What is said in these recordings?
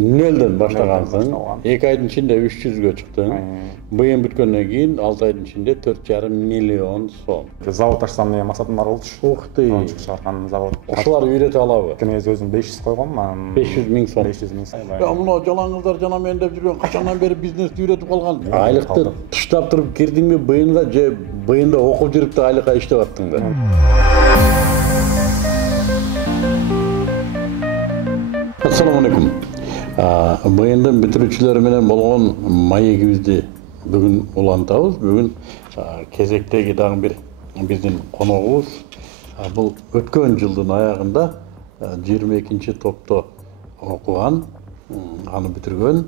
Нөлдөн баштагансың. 2 айдын ичинде 300ге чыктың. Быйын бүткөндөн кийин 6 айдын ичинде 4,5 миллион сом. Завод ачсам деген максатым бар болчу. Ух ты. Чыгарган завод. Ошоларды үйрөтө алабы? Өзүм 500 койгом. 500 миң сом. 500 миң сом. Мына жалаңыздар жана мен деп жүргөн качандан бери бизнести үйрөтүп калган. Айлыкты туштап туруп кирдиңби быйынга же быйында окуп жүрүп да айлыкка иштеп аттыңбы? Assalamu alaikum. Быйындын бүтүрүүчүлөрү менен болгон маегибизди бүгүн улантабыз. Бүгүн кезектеги дагы бир биздин коногубуз. Бул өткөн жылдын аягында 22-чи топто окуган, аны бүтүргөн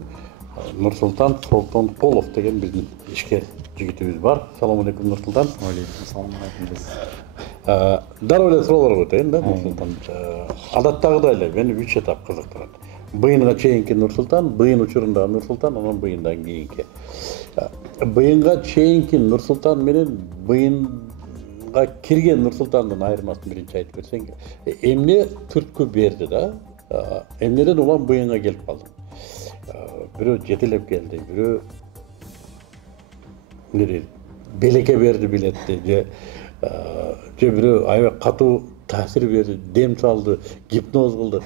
Нурсултан Солтонкулов деген биздин ишкер жигитибиз бар. Assalamu alaikum Нурсултан. Assalamu alaikum. Дароо эле суроолорго өтөйүн да Нурсултан. Адаттагыдай эле мени 3 этап кызыктырат. Быйынга чейинки Нурсултан, быйын учурунда Нурсултан, анан быйындан кийинки. Быйынга чейинки Нурсултан менен быйынга кирген Нурсултандын айырмасын биринчи айтып берсең. Эмне түрткү берди да? Эмнеден улам быйынга келип калдың? Бирөө жетелеп келди, бирөө белеке берди билетти, же бирөө аябай катуу таасир берди, дем салды, гипноз кылды.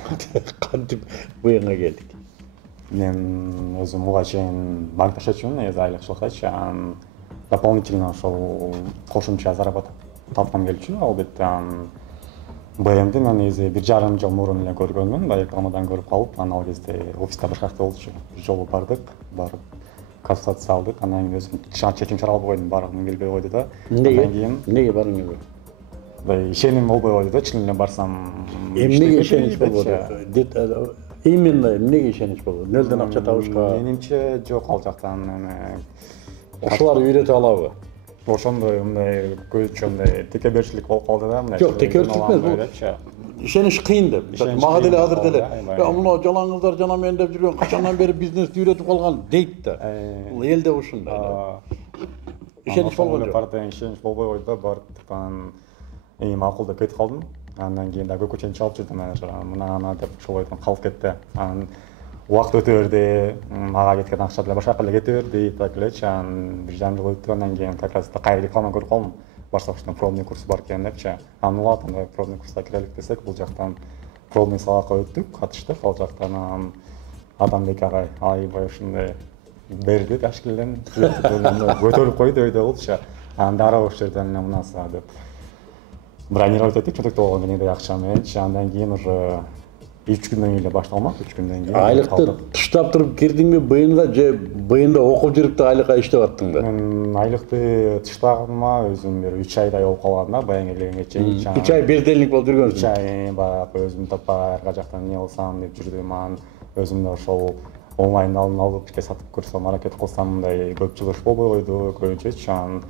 Кантип быйынга келдик? Мен өзүм буга чейин банкта иштечүмүн, негизи айлыкчылыкчы. Дополнительно ошол кошумча заработок тапкым келчү. Албетте БМди мен негизи 1,5 жыл мурун эле көргөнмүн, рекламадан көрүп калып, ал кезде офиста башкача болчу. Бир жолу барып консультация алдык, анан кийин өзүм чечим чыгарып койдум, баргым келбей койду да. Андан кийин эмнеге баргың келбей? Ишеним болбой койду да, чын эле барсам. Эмнеге ишенич болбоду? Именно эмнеге ишенич болбоду? Нөлдөн акча табышка? Менимче жок, ал жактан ошолар үйрөтө алабы? Ошондой мындай көзчө мындай текеберчилик болуп калды да, мындай. Жок, текеберчилик эмес, ишенич кыйын деп. Мага деле азыр деле мына жалаңыздар жана мен деп жүргөн качандан бери бизнести үйрөтүп калган дейт да. Бул элде ушундай. Ишенич болбоду. Партияга ишенич болбой койду да, барып анан макул деп кетип калдым. Андан кийин да көкөчөнү чалып жүрдүм, мына деп ошол ойдон калып кетти. Анан убакыт өтө берди, мага кеткен акча деле башка жака кете берди, так элечи. Анан 1,5 жыл өттү, андан кийин как раз кайра реклама көрүп калдым. Баштапчтын пробный курсу бар экен депчи. Анан улат, андай пробный курска кирелик десек, бул жактан пробный сабакка өттүк, катыштык. Ал жактан Адамбек агай аябай ушундай берди, ташкилден көтөрүп койду, өйдө болчу. Анан дароо ошол жерден мунасы деп бронировать эттик, чөтөктөп алган кенедей акча мененчи. Андан кийин уже 3 күндөн кийин эле башталмак, 3 күндөн кийин. Айлыкты туштап туруп кирдиңби быйынга же быйында окуп жүрүп да айлыкка иштеп аттыңбы? Мен айлыкты туштагыма өзүм бир 3 айдай болуп калган да, баян келгенге чейин. 3 ай бездельник болуп жүргөнсүң. 3 ай баягы өзүм таппай, арка жактан эмне кылсам деп жүрдүм. Анан өзүм да ошол онлайн алып бишке сатып көрсөм, аракет кылсам, мындай көп жыл болбой койду, көбүнчөчү. Анан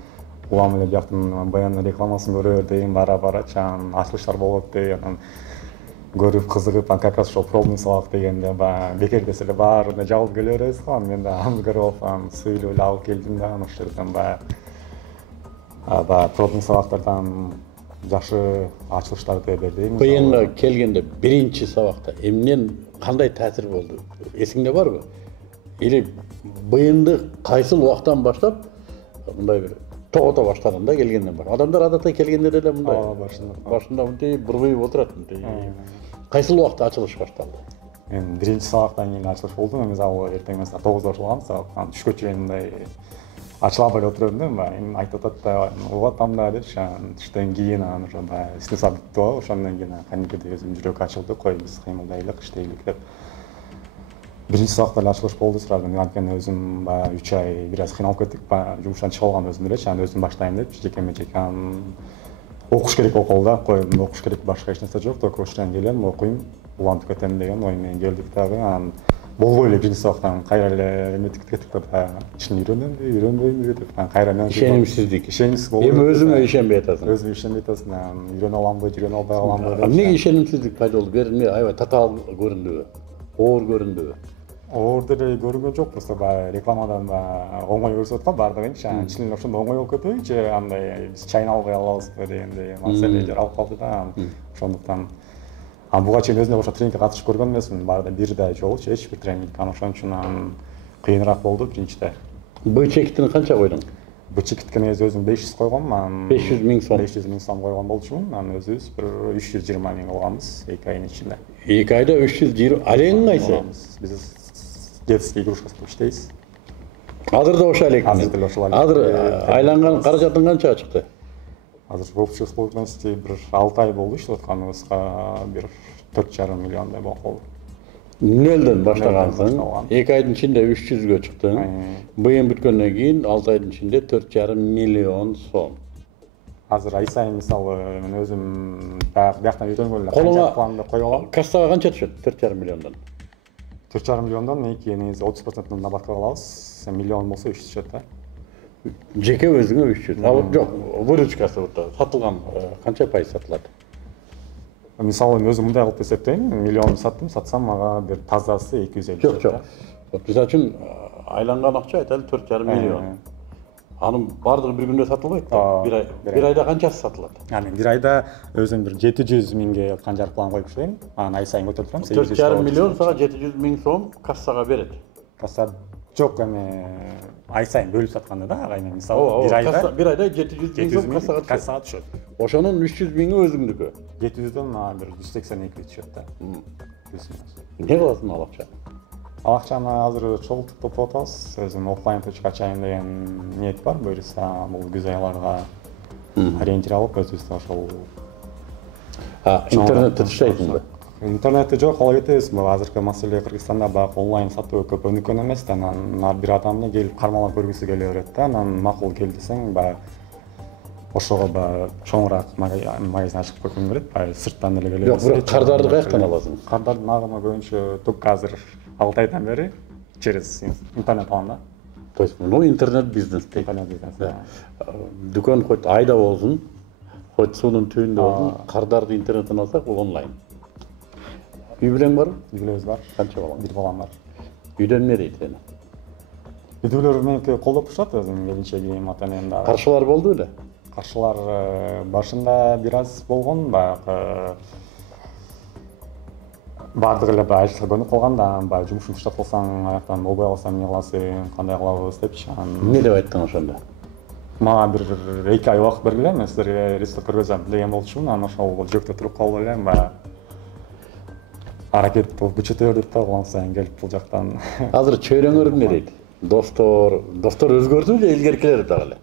улам эле бияктын баян рекламасын көрө бердим, бара-барачы, ачылыштар болот деп, анан көрүп кызыгып, как раз ошол пробный сабак дегенде баягы бекер десе эле баарына жабылып келе беребиз го. Мен да аны көрүп алып, сүйлөп эле алып келдим да, ошол жерден баягы пробный сабактардан жакшы ачылыштарды бердим. Быйынга келгенде биринчи сабакта эмнен кандай таасир болду? Эсиңде барбы? Или быйынды кайсыл убактан баштап мындай бир тогото баштадым да келгенден бар. Адамдар адатта келгенде деле мындай башында мындай бурбуйуп отурат. Кайсыл убакта ачылыш башталды? Мен биринчи сабактан кийин ачылыш болду. Мен мисалы эртең менен 9:00 ачылган сабак, түшкө чейин мындай ачыла эле отура бердим да, эми айтып атат да, угуп атам да депчи. Түштөн кийин анан ошо баягы исти сабитти болуп, ошондон кийин кадимкидей өзүм жүрөк ачылды, кой биз кыймылдайлык, иштейлик деп. Биринчи сабакта эле ачылыш болду сразу. Мен анткени өзүм баягы 3 ай бир аз кыйналып кеттик, баягы жумуштан чыгып алган өзүм элечи, анан өзүм баштайм деп жекеме-жеке окуш керек болуп калды да, кой окуш керек, башка эч нерсе жок, только ошондон келем, окуйм, улантып кетем деген ой менен келдик дагы. Анан болбой эле биринчи сабактан кайра эле эметип кеттик да, чын үйрөнбөймүн деп, кайра мен ишенимсиздик. Ишенимсиз болду. Эми өзүңө ишенбей атасың. Өзүмө ишенбей атасың, үйрөнө аламбы, үйрөнө албай каламбы деп. Эмнеге ишенимсиздик пайда болду? Бир эмне аябай татаал көрүндүбү? Оор көрүндүбү? Оор деле көрүнгөн жок, просто баягы рекламадан оңой көрсөтүп аткан баардыгынчы. Чын эле ошондо оңой болуп кетпейби, андай биз чайын албай алабызбы дегендей маселелер алып калды да. Ошондуктан буга чейин өзүнө ошо тренингке катышып көргөн эмесмин, баарында бир да жолучу эч бир тренинг. Ошон үчүн кыйыныраак болду биринчиде. Б чекитini канча койдуң? Бу чекиткен кезде өзүм 500 койгом, 500 миң сом. 500 миң сом койгон болчумун. Анан өзүбүз бир 320 миң алганбыз 2 айдын ичинде. 2 айда 320 алең кайсы? Биз детский игрушкасы кылып иштейбиз. Азыр да ошо алек. Азыр деле ошол алек. Азыр айланган каражатың канчага чыкты? Азыр в общей сложности бир 6 ай болду иштеп атканыбызга бир 4,5 миллиондай болуп калды. Нөлдөн баштагансың. 2 айдын ичинде 300гө чыктың. Быйын бүткөндөн кийин 6 айдын ичинде 4,5 миллион сом. Азыр ай сайын мисалы мен өзүм бияктан үйрөнгөн эле Колуңа планды коюп алам. кассага канча түшөт? 4,5 миллиондон. 4,5 миллиондон эки негизи 30% набатка кылабыз. Миллион болсо 300 түшөт да. Жеке өзүңө 300. А вот жок, выручкасы сатылган канча пайыз сатылат? Мисалы мен өзүм мындай кылып эсептейм, миллион сатсам мага бир тазасы 250. Жок, жок. Мисалы үчүн айланган акча айталы 4,5 миллион. Анын бардыгы бир күндө сатылбайт. Бир айда канчасы сатылат? Мен бир айда өзүм бир 700 миңге канжар план коюп иштейм. Анан ай сайын көтөрүп турам. 4,5 миллион сага 700 миң сом кассага берет. Касса жок, ай сайын бөлүп сатканда да, агай мисалы бир айда 700 миң сом кассага түшөт. Ошонун 300 миңи өзүңдүкү. 700дөн бир 182 түшөт да. Не кыласың ал акча? Ал акчаны азыр чогултуп топтоп атабыз. Өзүм офлайн точка ачайын деген ниет бар. Буюрса бул күз айларга ориентир алып өзүбүздө ошол интернетте иштейсиңби? Интернетте жок, ала кетебиз. Азыркы маселе Кыргызстанда баягы онлайн сатуу көп өнүккөн эмес да. Анан бир адамны келип кармалап көргүсү келе берет да. Анан макул кел десең, баягы ошого баягы чоңураак магазин ачып койгум келет. Баягы сырттан деле келе берет. Жок, бирок кардарды каяктан аласың? Кардардын агымы көбүнчө только азыр 6 айдан бери через интернет алам да. То есть, интернет бизнес дейт. Интернет бизнес. Дүкөн хоть айда болсун, хоть суунун түбүндө болсун, кардарды интернеттен алсак, бул онлайн. Үй бүлөң барбы? Үй бүлөбүз бар. Канча балаң? Бир балам бар. Үйдөн эмне дейт сени? Үйдөгүлөр меники колдоп турушат, өзүм келинчегим, ата-энем дагы. Каршылар болду беле? Каршылар башында бир аз болгон, баягы бардыгы эле баягы ажырашка көнүп калган да, баягы жумушун таштап калсаң, аяктан болбой калсаң эмне кыласың, кандай кылабыз депчи. Эмне деп айттың ошондо? Мага бир 2 ай убакыт бергиле, мен силерге рецепт көргөзөм деген болчумун. Анан ошол жүрөктө туруп калып элем, баягы аракет кылып күчөтө бердик да, улам сайын келип бул жактан. Азыр чөйрөңөр эмне дейт? Достор өзгөрдү же илгеркилери дагы эле?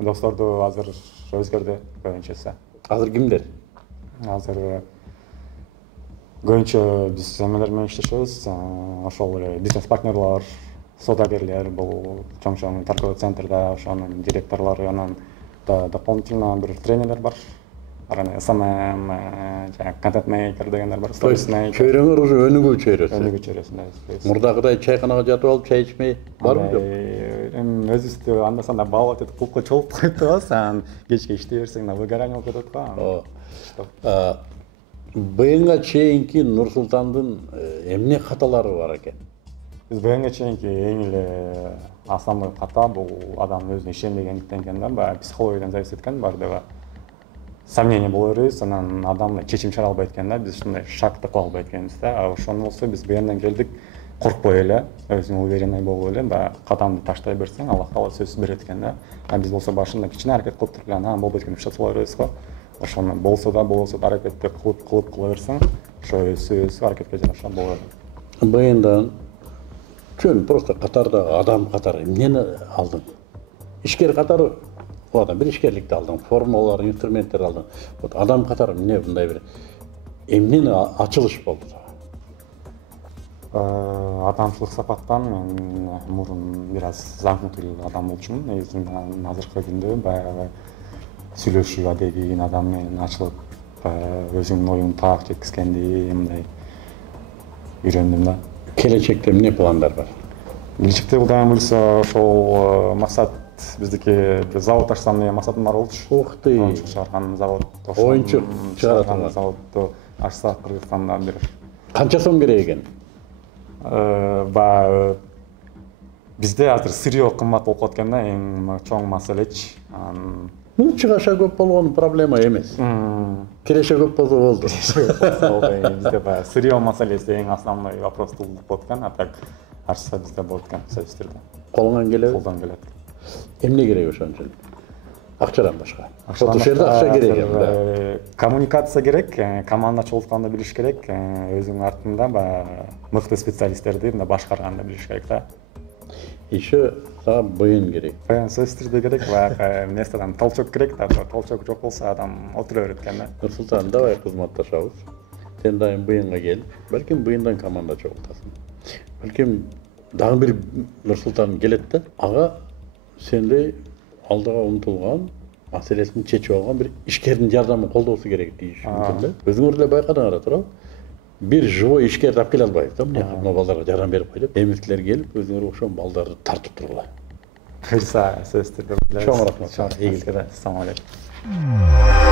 Досторду азыр өзгөрдү көбүнчөсү. Азыр кимдер? Азыр көбүнчө биз эмелер менен иштешебиз. Ошол эле бизнес партнерлор, саудагерлер, бул чоң торговый центрда ошонун директорлору, анан дополнительно бир тренерлер бар. СММ, контент-мейкер дегендер бар. То есть чөйрөңөр уже өнүгүү чөйрөсү. Өнүгүү чөйрөсүндө. Мурдагыдай чайканага жатып алып чай ичмей барбы жок? Эми өзүбүздү анда санда балап этип клубка чогулуп коюп турабыз. Анан кечке иштей берсең да выгорание болуп кетет го. Быйынга чейинки Нур Султандын эмне каталары бар экен? Биз быйынга чейинки эң эле основной ката бул адамдын өзүнө ишенбегендиктен экен да, баягы психологиядан зависит эткен бардыгы. Сомнение боло беребиз, анан адам чечим чыгара албайт экен да, биз ушундай шагты кыла албайт экенбиз да. Ошондо болсо биз быйындан келдик, коркпой эле, өзүңө уверенный болуп эле, баягы катамды таштай берсең, Аллах Таала сөзсүз берет экен да. Биз болсо башында кичине аракет кылып туруп эле, анан болбойт экен деп сала беребиз го. Ошону болсо да аракетти кыла берсең, ошо өсүп аракетке жараша болот. Быйындан чөн просто катарда адам катары эмнени алдың? Ишкер катары Одан бир ишкерликти алдың, формулалар, инструменттер алдың. Вот адам катары эмне мындай бир эмнени ачылыш болду? Адамчылык сапаттан мен мурун бир аз замкнутый адам болчумун. Негизинде азыркы күндө баягы сүйлөшүү адегин адам менен ачылып, өзүңдүн оюңду так жеткизгенди мындай үйрөндүм да. Келечекте эмне пландар бар? Келечекте Кудайым буйрса ошол максат биздики завод ачсам деген максатым бар болчу. Ух ты. Оюнчук чыгарган завод. Оюнчук чыгарган заводду ачсак Кыргызстанда бир. Канча сом керек экен? Бизде азыр сырье кымбат болуп калат экен да, эң чоң маселечи. Ну, чыгаша көп болгон проблема эмес. Киреше көп болсо болду. Бизде баягы сырье маселеси эң основной вопрос болуп аткан, а так арча бизде болот экен союзтурда. Колуңан келеби? Колдон келет. Эмне керек ошон үчүн? Акчадан башка. Ошол жерде акча керек эми. Коммуникация керек, командачылыкты билиш керек, өзүңүн артында баягы мыкты специалисттерди мындай башкарганды билиш керек да. Еще быйын керек. Союзтурда керек, баягы местадан толчок керек да, толчок жок болсо адам отура берет экен да. Нурсултан, давай кызматташабыз. Сен дайым быйынга кел. Балким быйындан команда чогултасың. Балким дагы бир Нурсултан келет да, ага сендей алдыга умтулган, маселесин чечип алган бир ишкердин жардамын колдоосу керек дейиш мүмкүн да. Өзүңөр деле байкадыңар туурабы? Бир живой ишкер таап келе албайбыз да, мына балдарга жардам берип кой деп. Эмилтилер келип, өзүңөр ошол балдарды тартып тургула. Буйрса, сөзтүрдө. Чоң рахмат. Assalamu alaikum.